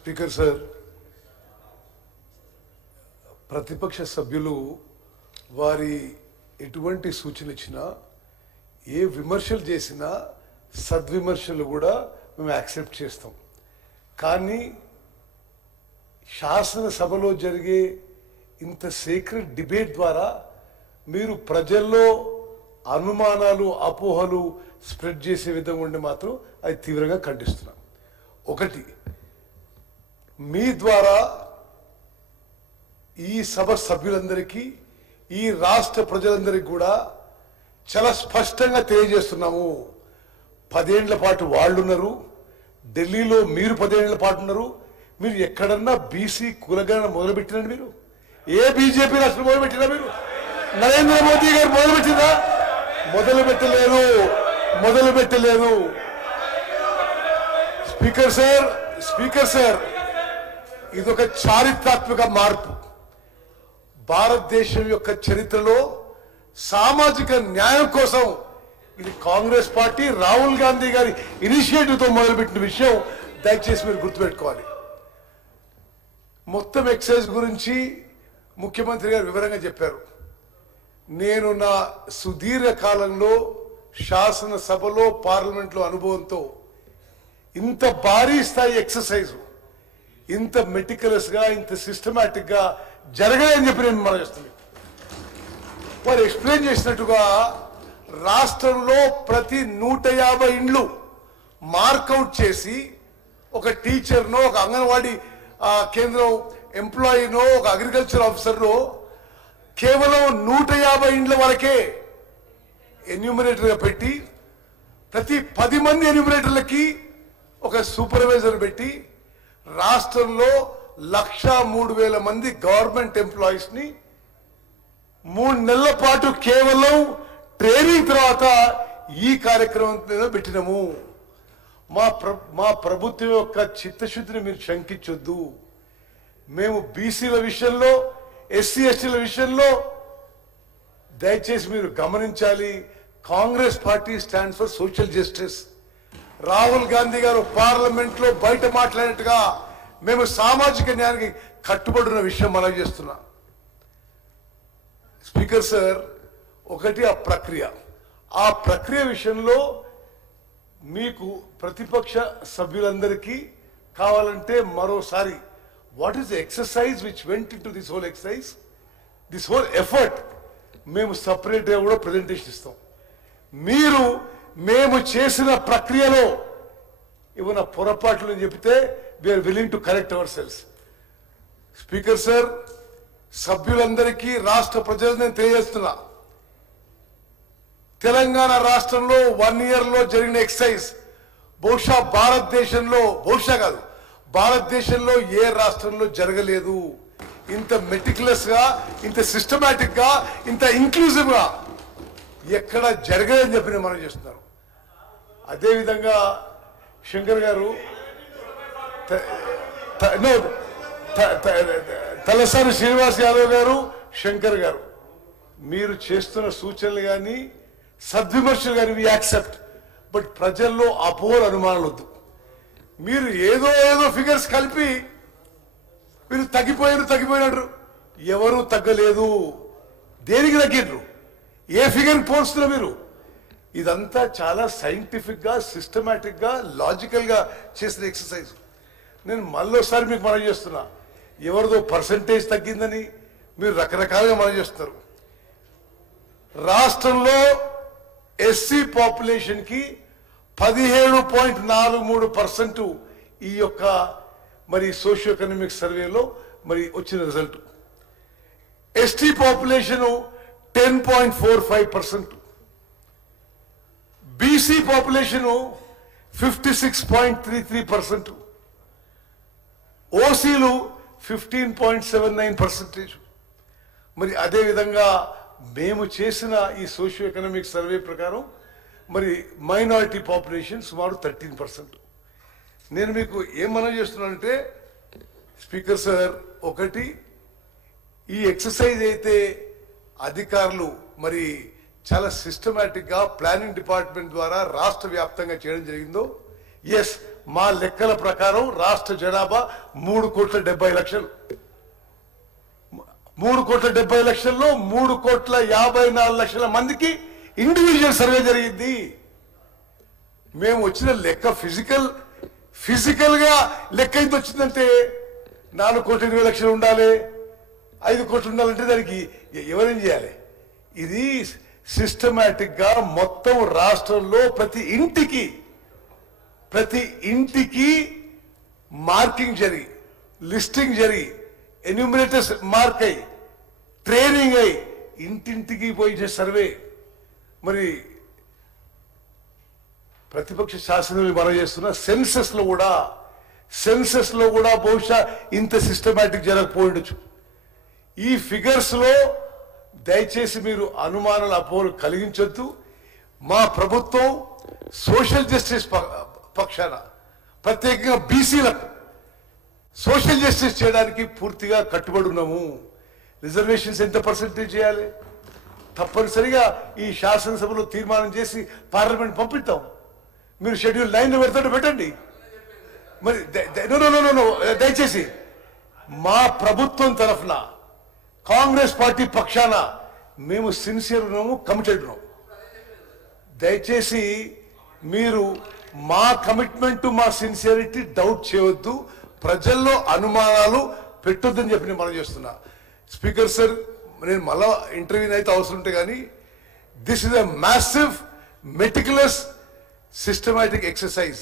Speaker sir, ప్రతిపక్ష సభ్యులు వారి ఎటువంటి సూచనలు ఇచ్చినా, ఏ విమర్శలు చేసినా సద్విమర్శలు కూడా మేము యాక్సెప్ట్ చేస్తాం. కానీ శాసనసభలో జరిగే ఇంత సీక్రెట్ డిబేట్ ద్వారా మీరు ప్రజల్లో అనుమానాలు, అపోహలు స్ప్రెడ్ చేసే విధంగా ఉండి మాత్రం అది తీవ్రంగా ఖండిస్తున్నాం. ఒకటి, మీ ద్వారా ఈ సభ సభ్యులందరికీ, ఈ రాష్ట్ర ప్రజలందరికీ కూడా చాలా స్పష్టంగా తెలియజేస్తున్నాము. 10 ఏళ్ల పాటు వాళ్ళున్నారు, ఢిల్లీలో మీరు 10 ఏళ్ల పాటు ఉన్నారు. మీరు ఎక్కడన్నా బీసీ కులగణన మొదలుపెట్టినండి? మీరు ఏ బీజేపీ రాష్ట్రం మొదలుపెట్టినా? మీరు నరేంద్ర మోదీ గారు మొదలుపెట్టిందా? మొదలుపెట్టలేదు. స్పీకర్ సార్, ఇదొక చారిత్రాత్మక మార్పు. భారతదేశం యొక్క చరిత్రలో సామాజిక న్యాయం కోసం ఇది కాంగ్రెస్ పార్టీ రాహుల్ గాంధీ గారి ఇనిషియేటివ్తో మొదలుపెట్టిన విషయం దయచేసి మీరు గుర్తుపెట్టుకోవాలి. మొత్తం ఎక్సైజ్ గురించి ముఖ్యమంత్రి గారు వివరంగా చెప్పారు. నేను నా సుదీర్ఘ కాలంలో శాసనసభలో, పార్లమెంట్లో అనుభవంతో ఇంత భారీ స్థాయి ఎక్సర్సైజ్ ఇంత మెటికులస్ గా, ఇంత సిస్టమాటిక్ గా జరగలేదని చెప్పి నేను మనం చేస్తున్నాను. వారు ఎక్స్ప్లెయిన్ చేసినట్టుగా రాష్ట్రంలో ప్రతి 150 ఇండ్లు మార్కౌట్ చేసి ఒక టీచర్నో, ఒక అంగన్వాడీ కేంద్రం ఎంప్లాయీనో, ఒక అగ్రికల్చర్ ఆఫీసర్నో కేవలం 150 ఇండ్ల వరకే ఎన్యూమరేటర్గా పెట్టి, ప్రతి 10 మంది ఎన్యూమరేటర్లకి ఒక సూపర్వైజర్ పెట్టి రాష్ట్రంలో 1,03,000 మంది గవర్నమెంట్ ఎంప్లాయీస్ ని 3 నెలల పాటు కేవలం ట్రైనింగ్ తర్వాత ఈ కార్యక్రమం పెట్టినాము. మా ప్రభుత్వం యొక్క చిత్తశుద్ధిని మీరు శంకించొద్దు. మేము బీసీల విషయంలో, ఎస్సీ ఎస్టీల విషయంలో దయచేసి మీరు గమనించాలి. Congress party stands for social justice. Rahul Gandhi గారు పార్లమెంట్ లో బయట మాట్లాడినట్టుగా మేము సామాజిక న్యాయానికి కట్టుబడిన విషయం మనం చేస్తున్నాం. స్పీకర్ సార్, ఒకటి ఆ ప్రక్రియ విషయంలో మీకు ప్రతిపక్ష సభ్యులందరికీ కావాలంటే మరోసారి what is the exercise which went in to this whole exercise, this whole effort మేము సపరేట్గా కూడా ప్రజెంటేషన్ ఇస్తాం. మీరు మేము చేసిన ప్రక్రియలో ఏమైనా పొరపాట్లు చెబితే we are willing to correct ourselves. Speaker sir, సభ్యులందరికీ, రాష్ట్ర ప్రజలు నేను తెలియజేస్తున్నా, తెలంగాణ రాష్ట్రంలో 1 year లో జరిగిన ఎక్సైజ్ బహుశా భారతదేశంలో ఏ రాష్ట్రంలో జరగలేదు. ఇంత మెటికులస్ గా, ఇంత సిస్టమాటిక్ గా, ఇంత ఇంక్లూజివ్ గా ఎక్కడ జరగలేదని చెప్పి నేను మనం చేస్తున్నారు. అదేవిధంగా శంకర్ గారు, తలసాని శ్రీనివాస్ యాదవ్ గారు, శంకర్ గారు, మీరు చేస్తున్న సూచనలు కానీ సద్విమర్శలు కానీ వి యాక్సెప్ట్. బట్ ప్రజల్లో అపోహలు, అనుమానాలు వద్దు. మీరు ఏదో ఫిగర్స్ కలిపి మీరు తగ్గిపోయినారు. ఎవరు తగ్గలేదు. దేనికి తగ్గినరు? ఏ ఫిగర్ పోల్స్తున్నారు మీరు? ఇదంతా చాలా సైంటిఫిక్ గా, సిస్టమాటిక్ గా, లాజికల్ గా చేసిన ఎక్సర్సైజ్. నేను మళ్ళోసారి మీకు మనం చేస్తున్నా, ఎవరిదో పర్సంటేజ్ తగ్గిందని మీరు రకరకాలుగా మనం చేస్తున్నారు. రాష్ట్రంలో ఎస్సీ పాపులేషన్ కి 17.43% ఈ యొక్క మరి సోషియో ఎకనామిక్ సర్వేలో మరి వచ్చిన result. ST population 10.45%, BC population 56.33%, ఓసీలు 15.79%. మరి అదేవిధంగా మేము చేసిన ఈ సోషియో ఎకనామిక్ సర్వే ప్రకారం మరి మైనారిటీ పాపులేషన్ సుమారు 13%. నేను మీకు ఏం మనం చేస్తున్నానంటే స్పీకర్ సార్, ఒకటి, ఈ ఎక్సర్సైజ్ అయితే అధికారులు మరి చాలా సిస్టమాటిక్ గా ప్లానింగ్ డిపార్ట్మెంట్ ద్వారా రాష్ట్ర వ్యాప్తంగా చేయడం జరిగిందో, ఎస్, మా లెక్కల ప్రకారం రాష్ట్ర జనాభా 3,70,00,000. 3,70,00,000లో 3,54,00,000 మందికి ఇండివిజువల్ సర్వే జరిగింది. మేము వచ్చిన లెక్క ఫిజికల్ గా లెక్క ఎంత వచ్చిందంటే 4,20,00,000 ఉండాలి, 5 కోట్లు ఉండాలంటే దానికి ఎవరేం చేయాలి? ఇది సిస్టమేటిక్ గా మొత్తం రాష్ట్రంలో ప్రతి ఇంటికి మార్కింగ్ జరిగి, లిస్టింగ్ జరిగి, ఎన్యూమినేటర్స్ మార్క్ అయ్యి, ట్రైనింగ్ అయ్యి, ఇంటింటికి పోయిన సర్వే. మరి ప్రతిపక్ష శాసనసభ్యులు మనం చేస్తున్న సెన్సస్ లో కూడా బహుశా ఇంత సిస్టమేటిక్ జరగకపోయిండొచ్చు. ఈ ఫిగర్స్ లో దయచేసి మీరు అనుమానాల అపోహలు కలిగించొద్దు. మా ప్రభుత్వం సోషల్ జస్టిస్ పక్షాన, ప్రత్యేకంగా బీసీలకు సోషల్ జస్టిస్ చేయడానికి పూర్తిగా కట్టుబడి ఉన్నాము. రిజర్వేషన్స్ ఎంత పర్సెంటేజ్ చేయాలి తప్పనిసరిగా ఈ శాసనసభలో తీర్మానం చేసి పార్లమెంట్ పంపిద్దాం. మీరు షెడ్యూల్ 9 పెడతాడు పెట్టండి. మరి దయచేసి మా ప్రభుత్వం తరఫున కాంగ్రెస్ పార్టీ పక్షాన మేము సిన్సియర్ ఉన్నాము, కమిటెడ్ ఉన్నాము. దయచేసి మీరు మా కమిట్మెంట్, మా సిన్సియరిటీ డౌట్ చేయవద్దు, ప్రజల్లో అనుమానాలు పెట్టొద్దని చెప్పి నేను మనం చేస్తున్నా. స్పీకర్ సార్, నేను మళ్ళా ఇంటర్వ్యూ అయితే అవసరం ఉంటే కానీ this is a massive meticulous systematic exercise